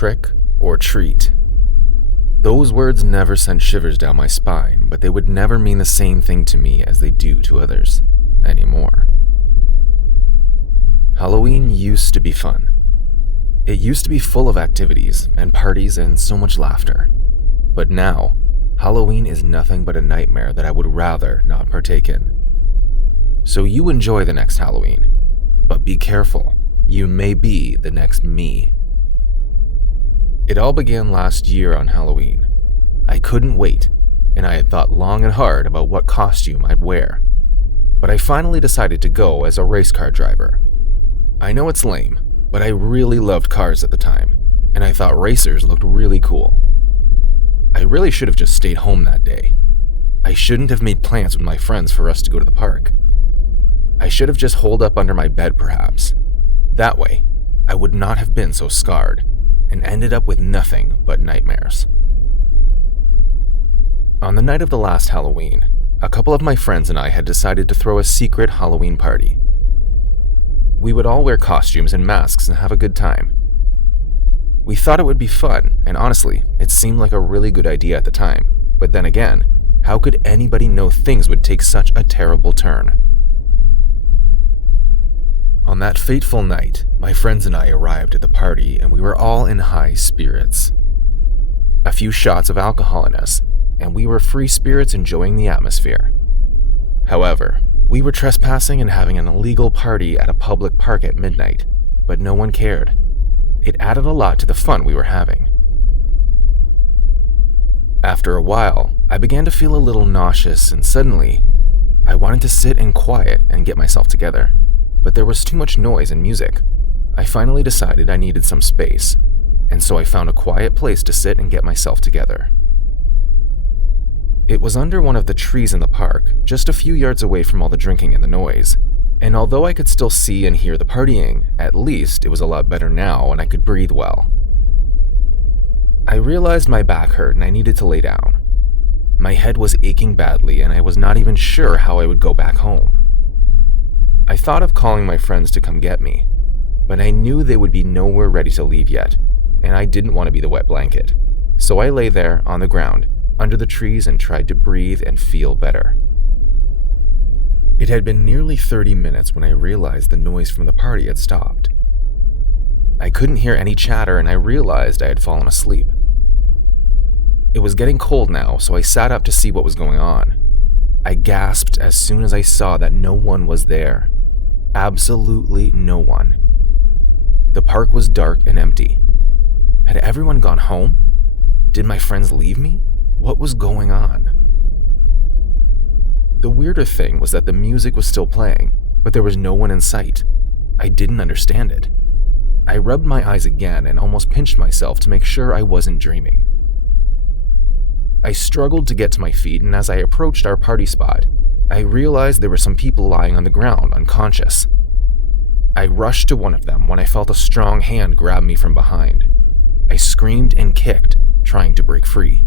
trick or treat. Those words never sent shivers down my spine, but they would never mean the same thing to me as they do to others anymore. Halloween used to be fun. It used to be full of activities and parties and so much laughter. But now, Halloween is nothing but a nightmare that I would rather not partake in. So you enjoy the next Halloween, but be careful, you may be the next me. It all began last year on Halloween. I couldn't wait, and I had thought long and hard about what costume I'd wear. But I finally decided to go as a race car driver. I know it's lame, but I really loved cars at the time, and I thought racers looked really cool. I really should have just stayed home that day. I shouldn't have made plans with my friends for us to go to the park. I should have just holed up under my bed perhaps. That way, I would not have been so scarred, and ended up with nothing but nightmares. On the night of the last Halloween, a couple of my friends and I had decided to throw a secret Halloween party. We would all wear costumes and masks and have a good time. We thought it would be fun, and honestly, it seemed like a really good idea at the time. But then again, how could anybody know things would take such a terrible turn? On that fateful night, my friends and I arrived at the party and we were all in high spirits. A few shots of alcohol in us, and we were free spirits enjoying the atmosphere. However, we were trespassing and having an illegal party at a public park at midnight, but no one cared. It added a lot to the fun we were having. After a while, I began to feel a little nauseous, and suddenly, I wanted to sit in quiet and get myself together, but there was too much noise and music. I finally decided I needed some space, and so I found a quiet place to sit and get myself together. It was under one of the trees in the park, just a few yards away from all the drinking and the noise, and although I could still see and hear the partying, at least it was a lot better now and I could breathe well. I realized my back hurt and I needed to lay down. My head was aching badly and I was not even sure how I would go back home. I thought of calling my friends to come get me, but I knew they would be nowhere ready to leave yet, and I didn't want to be the wet blanket, so I lay there on the ground under the trees and tried to breathe and feel better. It had been nearly 30 minutes when I realized the noise from the party had stopped. I couldn't hear any chatter and I realized I had fallen asleep. It was getting cold now, so I sat up to see what was going on. I gasped as soon as I saw that no one was there. Absolutely no one. The park was dark and empty. Had everyone gone home? Did my friends leave me? What was going on? The weirder thing was that the music was still playing, but there was no one in sight. I didn't understand it. I rubbed my eyes again and almost pinched myself to make sure I wasn't dreaming. I struggled to get to my feet, and as I approached our party spot, I realized there were some people lying on the ground unconscious. I rushed to one of them when I felt a strong hand grab me from behind. I screamed and kicked, trying to break free.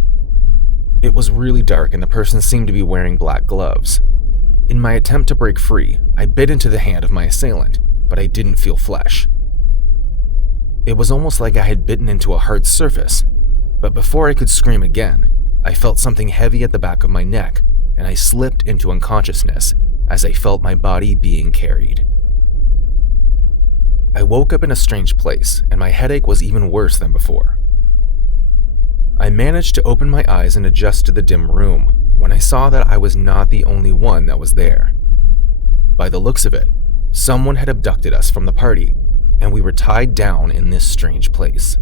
It was really dark and the person seemed to be wearing black gloves. In my attempt to break free, I bit into the hand of my assailant, but I didn't feel flesh. It was almost like I had bitten into a hard surface, but before I could scream again, I felt something heavy at the back of my neck, and I slipped into unconsciousness as I felt my body being carried. I woke up in a strange place, and my headache was even worse than before. I managed to open my eyes and adjust to the dim room when I saw that I was not the only one that was there. By the looks of it, someone had abducted us from the party, and we were tied down in this strange place.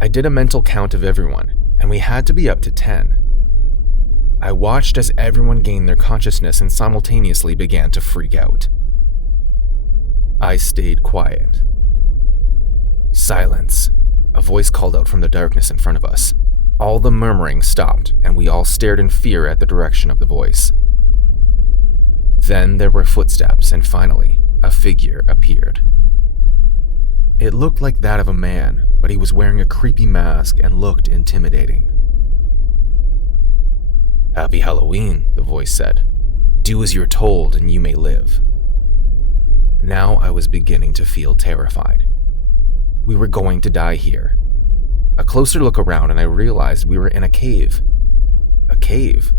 I did a mental count of everyone, and we had to be up to 10. I watched as everyone gained their consciousness and simultaneously began to freak out. I stayed quiet. Silence. A voice called out from the darkness in front of us. All the murmuring stopped, and we all stared in fear at the direction of the voice. Then there were footsteps, and finally, a figure appeared. It looked like that of a man, but he was wearing a creepy mask and looked intimidating. "Happy Halloween," the voice said. "Do as you're told and you may live." Now I was beginning to feel terrified. We were going to die here. A closer look around and I realized we were in a cave. A cave?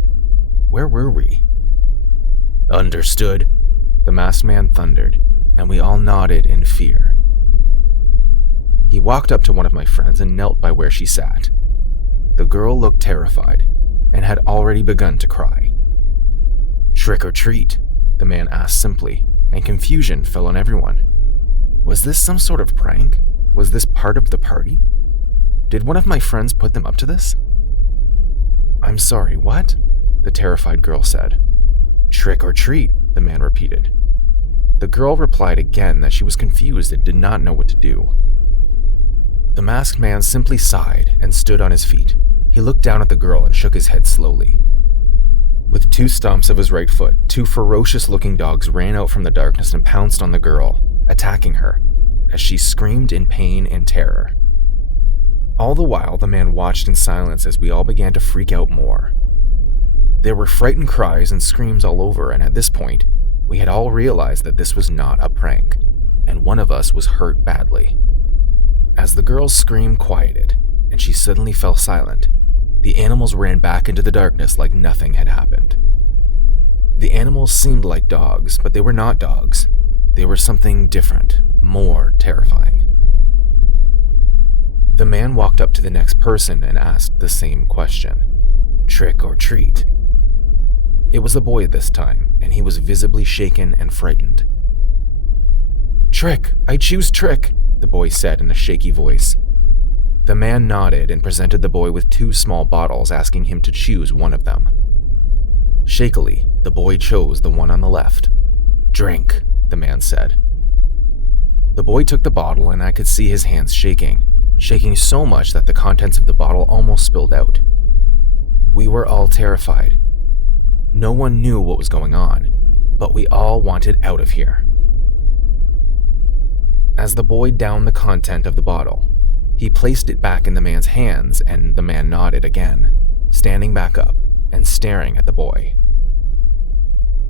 Where were we? Understood, the masked man thundered, and we all nodded in fear. He walked up to one of my friends and knelt by where she sat. The girl looked terrified and had already begun to cry. Trick or treat, the man asked simply, and confusion fell on everyone. Was this some sort of prank? Was this part of the party? Did one of my friends put them up to this? I'm sorry, what? The terrified girl said. Trick or treat, the man repeated. The girl replied again that she was confused and did not know what to do. The masked man simply sighed and stood on his feet. He looked down at the girl and shook his head slowly. With two stomps of his right foot, two ferocious-looking dogs ran out from the darkness and pounced on the girl, attacking her, as she screamed in pain and terror. All the while, the man watched in silence as we all began to freak out more. There were frightened cries and screams all over, and at this point, we had all realized that this was not a prank, and one of us was hurt badly. As the girl's scream quieted, and she suddenly fell silent, the animals ran back into the darkness like nothing had happened. The animals seemed like dogs, but they were not dogs. They were something different, more terrifying. The man walked up to the next person and asked the same question. Trick or treat? It was a boy this time, and he was visibly shaken and frightened. Trick! I choose trick! The boy said in a shaky voice. The man nodded and presented the boy with two small bottles, asking him to choose one of them. Shakily, the boy chose the one on the left. Drink, the man said. The boy took the bottle and I could see his hands shaking so much that the contents of the bottle almost spilled out. We were all terrified. No one knew what was going on, but we all wanted out of here. As the boy downed the content of the bottle, he placed it back in the man's hands and the man nodded again, standing back up and staring at the boy.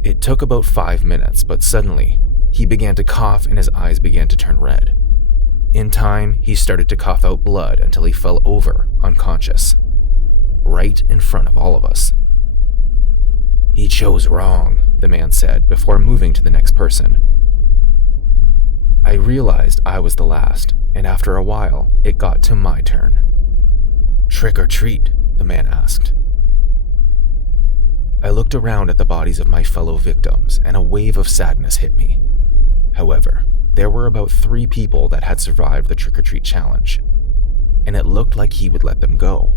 It took about 5 minutes, but suddenly, he began to cough and his eyes began to turn red. In time, he started to cough out blood until he fell over, unconscious, right in front of all of us. He chose wrong, the man said before moving to the next person. I realized I was the last, and after a while, it got to my turn. Trick or treat, the man asked. I looked around at the bodies of my fellow victims, and a wave of sadness hit me. However, there were about 3 people that had survived the trick-or-treat challenge, and it looked like he would let them go.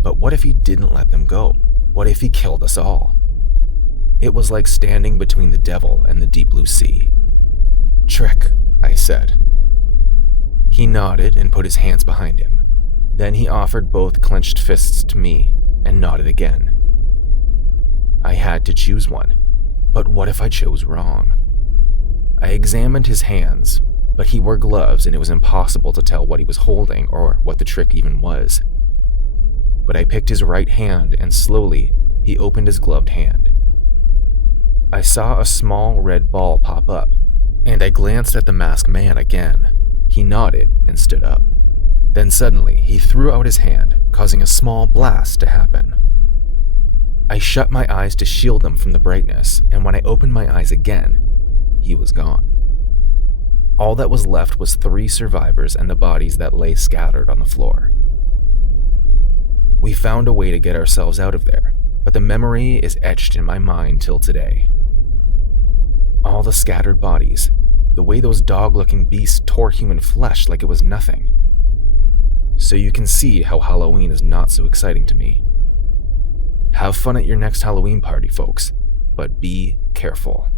But what if he didn't let them go? What if he killed us all? It was like standing between the devil and the deep blue sea. Trick, I said. He nodded and put his hands behind him. Then he offered both clenched fists to me and nodded again. I had to choose one, but what if I chose wrong? I examined his hands, but he wore gloves and it was impossible to tell what he was holding or what the trick even was. But I picked his right hand and slowly he opened his gloved hand. I saw a small red ball pop up, and I glanced at the masked man again. He nodded and stood up. Then suddenly he threw out his hand, causing a small blast to happen. I shut my eyes to shield them from the brightness, and when I opened my eyes again, he was gone. All that was left was 3 survivors and the bodies that lay scattered on the floor. We found a way to get ourselves out of there, but the memory is etched in my mind till today. All the scattered bodies, the way those dog-looking beasts tore human flesh like it was nothing. So you can see how Halloween is not so exciting to me. Have fun at your next Halloween party, folks, but be careful.